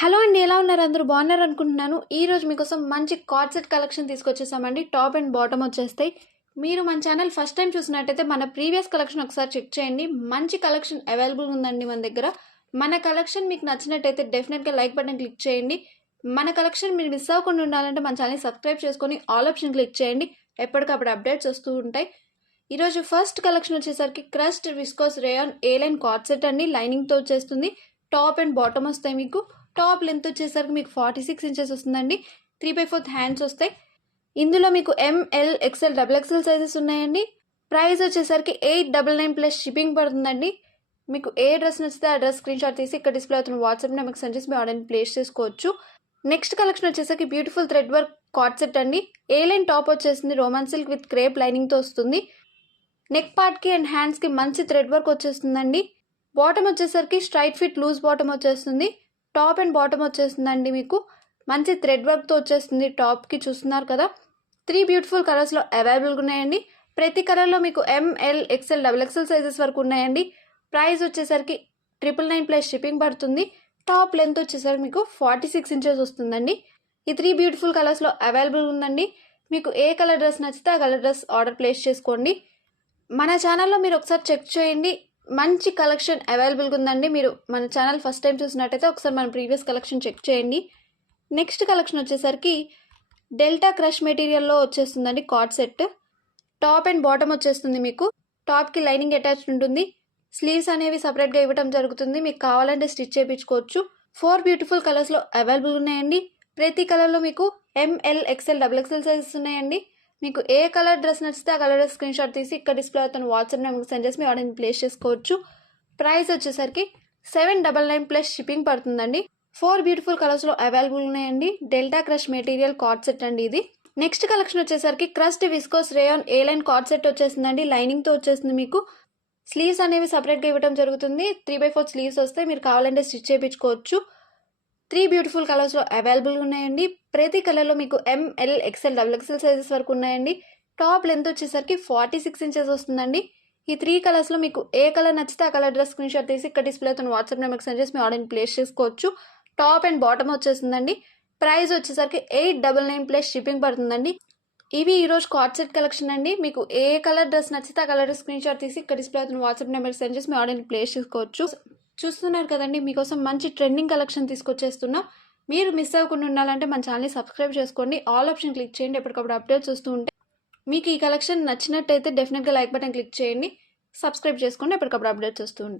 Hello అండి, ఎలా ఉన్నారు? అందరూ బాగున్నారు అనుకుంటున్నాను. ఈ రోజు మీకోసం మంచి కార్డ్ సెట్ కలెక్షన్ తీసుకొచ్చేసామండి. టాప్ అండ్ బాటమ్ వచ్చేస్తాయి. మీరు మన ఛానల్ ఫస్ట్ టైం చూసినట్టయితే మన ప్రీవియస్ కలెక్షన్ ఒకసారి చెక్ చేయండి. మంచి కలెక్షన్ అవైలబుల్ ఉందండి మన దగ్గర. మన కలెక్షన్ మీకు నచ్చినట్టయితే డెఫినెట్గా లైక్ బటన్ క్లిక్ చేయండి. మన కలెక్షన్ మీరు మిస్ అవ్వకుండా ఉండాలంటే మన ఛానల్ సబ్స్క్రైబ్ చేసుకొని ఆల్ ఆప్షన్ క్లిక్ చేయండి. ఎప్పటికప్పుడు అప్డేట్స్ వస్తూ ఉంటాయి. ఈరోజు ఫస్ట్ కలెక్షన్ వచ్చేసరికి క్రస్ట్ విస్కోస్ రేయాన్ ఏ లైన్ కార్డ్ సెట్ అండి. లైనింగ్తో వచ్చేస్తుంది. టాప్ అండ్ బాటమ్ వస్తాయి మీకు. టాప్ లెంత్ వచ్చేసరికి మీకు 46 ఇంచెస్ వస్తుందండి. 3/4 హ్యాండ్స్ వస్తాయి. ఇందులో మీకు M L XL double XL sizes ఉన్నాయండి. ప్రైస్ వచ్చేసరికి 899 ప్లస్ షిప్పింగ్ పడుతుందండి. మీకు ఏ డ్రెస్ నచ్చితే ఆ డ్రెస్ స్క్రీన్ షాట్ తీసి ఇక్కడ డిస్ప్లే అవుతున్న వాట్సాప్ నెంబర్కి సెండ్ చేసి మీ ఆర్డర్ని ప్లేస్ చేసుకోవచ్చు. నెక్స్ట్ కలెక్షన్ వచ్చేసరికి beautiful thread work card set అండి. ఏ లైన్ టాప్ వచ్చేస్తుంది. రోమన్ సిల్క్ విత్ క్రేప్ లైనింగ్తో వస్తుంది. నెక్ పార్ట్కి అండ్ హ్యాండ్స్కి మంచి థ్రెడ్ వర్క్ వచ్చేస్తుందండి. బాటమ్ వచ్చేసరికి స్ట్రైట్ ఫిట్ లూజ్ బాటమ్ వచ్చేస్తుంది. టాప్ అండ్ బాటమ్ వచ్చేస్తుందండి. మీకు మంచి థ్రెడ్ వర్క్తో వచ్చేస్తుంది. టాప్కి చూస్తున్నారు కదా. 3 బ్యూటిఫుల్ కలర్స్లో అవైలబుల్గా ఉన్నాయండి. ప్రతి కలర్లో మీకు M L XL double XL sizes వరకు ఉన్నాయండి. ప్రైస్ వచ్చేసరికి 999 ప్లస్ షిప్పింగ్ పడుతుంది. టాప్ లెంత్ వచ్చేసరికి మీకు 46 ఇంచెస్ వస్తుందండి. ఈ 3 బ్యూటిఫుల్ కలర్స్లో అవైలబుల్ ఉందండి. మీకు ఏ కలర్ డ్రెస్ నచ్చితే ఆ కలర్ డ్రెస్ ఆర్డర్ ప్లేస్ చేసుకోండి. మన ఛానల్లో మీరు ఒకసారి చెక్ చేయండి. మంచి కలెక్షన్ అవైలబుల్గా ఉందండి. మీరు మన ఛానల్ ఫస్ట్ టైం చూసినట్టయితే ఒకసారి మన ప్రీవియస్ కలెక్షన్ చెక్ చేయండి. నెక్స్ట్ కలెక్షన్ వచ్చేసరికి డెల్టా క్రష్ మెటీరియల్లో వచ్చేస్తుందండి card set. Top and bottom వచ్చేస్తుంది మీకు. టాప్కి లైనింగ్ అటాచ్డ్ ఉంటుంది. స్లీవ్స్ అనేవి సపరేట్గా ఇవ్వడం జరుగుతుంది. మీకు కావాలంటే స్టిచ్ చేయించుకోవచ్చు. 4 బ్యూటిఫుల్ కలర్స్లో అవైలబుల్ ఉన్నాయండి. ప్రతి కలర్లో మీకు M L XL double XL sizes ఉన్నాయండి. మీకు ఏ కలర్ డ్రెస్ నచ్చితే ఆ కలర్ డ్రెస్ స్క్రీన్ షాట్ తీసి ఇక్కడ డిస్ప్లే అవుతున్న వాట్సాప్ నెంబర్కి సెండ్ చేసి మీ ఆర్డర్ని ప్లేస్ చేసుకోవచ్చు. ప్రైస్ వచ్చేసరికి 799 ప్లస్ షిప్పింగ్ పడుతుందండి. 4 బ్యూటిఫుల్ కలర్స్లో అవైలబుల్ ఉన్నాయండి. Delta crush material card set అండి ఇది. నెక్స్ట్ కలెక్షన్ వచ్చేసరికి క్రస్ట్ విస్కోస్ రేయాన్ ఏ లైన్ కార్డ్ సెట్ వచ్చేస్తుందండి. లైనింగ్తో వచ్చేస్తుంది మీకు. స్లీవ్స్ అనేవి సపరేట్గా ఇవ్వడం జరుగుతుంది. 3/4 స్లీవ్స్ వస్తాయి. మీరు కావాలంటే స్టిచ్ చేయించుకోవచ్చు. 3 బ్యూటిఫుల్ కలర్స్లో అవైలబుల్గా ఉన్నాయండి. ప్రతి కలర్లో మీకు M L XL double XL sizes వరకు ఉన్నాయండి. టాప్ లెంత్ వచ్చేసరికి 46 ఇంచెస్ వస్తుందండి. ఈ 3 కలర్స్లో మీకు ఏ కలర్ నచ్చితే ఆ కలర్ డ్రెస్ స్క్రీన్ షాట్ తీసి ఇక్కడ డిస్ప్లే అవుతున్న వాట్సాప్ నెంబర్కి సెండ్ చేసి మీ ఆర్డర్ని ప్లేస్ చేసుకోవచ్చు. టాప్ అండ్ బాటమ్ వచ్చేస్తుందండి. ప్రైస్ వచ్చేసరికి 899 ప్లస్ షిప్పింగ్ పడుతుందండి. ఇవి ఈరోజు కార్డ్ సెట్ కలెక్షన్ అండి. మీకు ఏ కలర్ డ్రెస్ నచ్చితే ఆ కలర్ స్క్రీన్ షాట్ తీసి ఇక్కడ డిస్ప్లే అవుతున్న వాట్సాప్ నెంబర్కి సెండ్ చేసి మీ ఆర్డర్ని ప్లేస్ చేసుకోవచ్చు. చూస్తున్నారు కదండి, మీకోసం మంచి ట్రెండింగ్ కలెక్షన్ తీసుకొచ్చేస్తున్నాం. మీరు మిస్ అవ్వకుండా ఉండాలంటే మన ఛానల్ని సబ్స్క్రైబ్ చేసుకోండి. ఆల్ ఆప్షన్ క్లిక్ చేయండి. ఎప్పటికప్పుడు అప్డేట్స్ వస్తూ ఉంటే మీకు ఈ కలెక్షన్ నచ్చినట్టయితే డెఫినెట్గా లైక్ బటన్ క్లిక్ చేయండి. సబ్స్క్రైబ్ చేసుకోండి. ఎప్పటికప్పుడు అప్డేట్స్ వస్తూ ఉంటాయి.